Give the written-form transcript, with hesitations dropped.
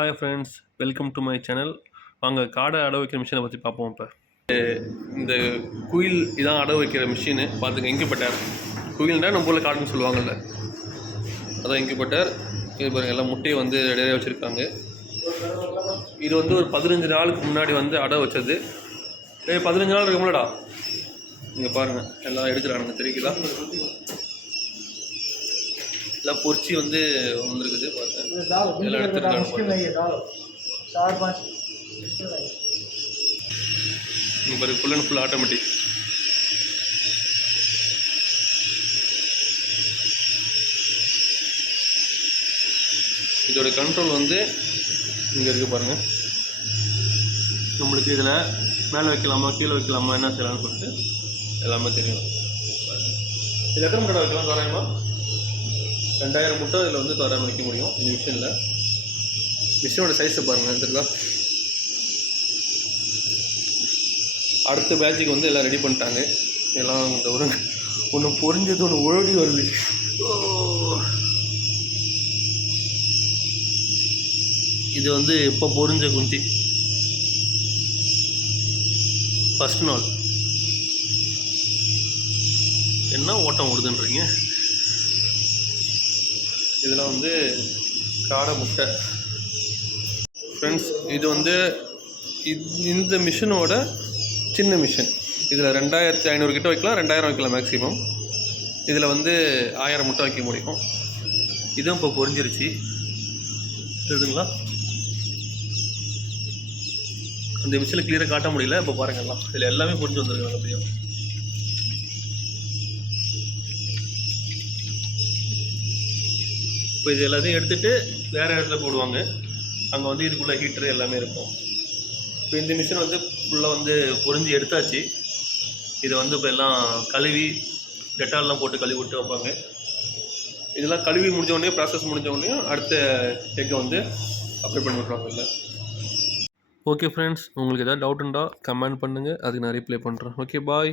Hi friends, welcome to my channel. வாங்க காடை அடை வைக்கிற மிஷினை பற்றி பார்ப்போம். இப்போ இந்த குயில் இதான் அடை வைக்கிற மிஷினு பார்த்துங்க. இன்குபேட்டர் குயில்னால் நம்ம ஊரில் காடுன்னு சொல்லுவாங்கள்ல, அதான் இன்குபேட்டர். இது பாருங்கள், எல்லாம் முட்டையை வந்து ரெடியாக வச்சுருக்காங்க. இது வந்து ஒரு 15 நாளுக்கு முன்னாடி வந்து அடை வச்சது. 15 நாள் இருக்கு முன்னாடா. இங்கே பாருங்கள், எல்லாம் எடுக்கிறானுங்க, தெரியுங்களா? எல்லாம் பொரிச்சு வந்து வந்துருக்குது. பாருங்க, எல்லாம் எடுத்துருக்காங்க. பாருங்க, ஃபுல் அண்ட் ஃபுல் ஆட்டோமேட்டிக். இதோட கண்ட்ரோல் வந்து இங்கே இருக்குது பாருங்கள். நம்மளுக்கு இதில் மேலே வைக்கலாமா கீழே வைக்கலாமா என்ன செய்யலாம்னு சொல்லிட்டு எல்லாமே தெரியும். இது எத்தனை முட்டை வைக்கலாம் தோராயமா? 2000 முட்டை இதில் வந்து தோராயமாக வைக்க முடியும் இந்த மிஷினில். மிஷினோட சைஸை பாருங்கள், எடுத்துருக்கா. அடுத்த பேட்சுக்கு வந்து எல்லாம் ரெடி பண்ணிட்டாங்க. எல்லாம் இந்த ஒரு ஒன்று பொரிஞ்சது ஒன்று ஓடி வருது. இது வந்து இப்போ பொரிஞ்ச குஞ்சு, ஃபஸ்ட் நாள். என்ன ஓட்டம் ஓடுதுன்றீங்க? இதெல்லாம் வந்து காடை முட்டை ஃப்ரெண்ட்ஸ். இது வந்து இந்த மிஷினோட சின்ன மிஷின். இதில் 2500 கிட்ட வைக்கலாம், 2000 வைக்கலாம் மேக்ஸிமம். இதில் வந்து 1000 முட்டை வைக்க முடியும். இதுவும் இப்போ பொரிஞ்சிருச்சு, தெரியுதுங்களா? அந்த மிஷினில் கிளியராக காட்ட முடியல. இப்போ பாருங்கள்லாம், இதில் எல்லாமே பொரிஞ்சு வந்துருக்காங்க அப்படியே. இப்போ இது எல்லாத்தையும் எடுத்துகிட்டு வேறு இடத்துல போடுவாங்க. அங்கே வந்து இதுக்குள்ளே ஹீட்ரு எல்லாமே இருக்கும். இப்போ இந்த மிஷின் வந்து ஃபுல்லாக வந்து பொரிஞ்சு எடுத்தாச்சு. இதை வந்து இப்போ எல்லாம் கழுவி டெட்டால்லாம் போட்டு கழுவி விட்டு வைப்பாங்க. இதெல்லாம் கழுவி முடிஞ்ச ப்ராசஸ் முடிஞ்ச அடுத்த எக்கை வந்து அப்ளை பண்ணி விட்ருவாங்க. இல்லை, ஓகே ஃப்ரெண்ட்ஸ், உங்களுக்கு எதாவது டவுட் இருந்தால் கமெண்ட் பண்ணுங்கள், அதுக்கு நான் ரிப்ளை பண்ணுறேன். ஓகே, பாய்.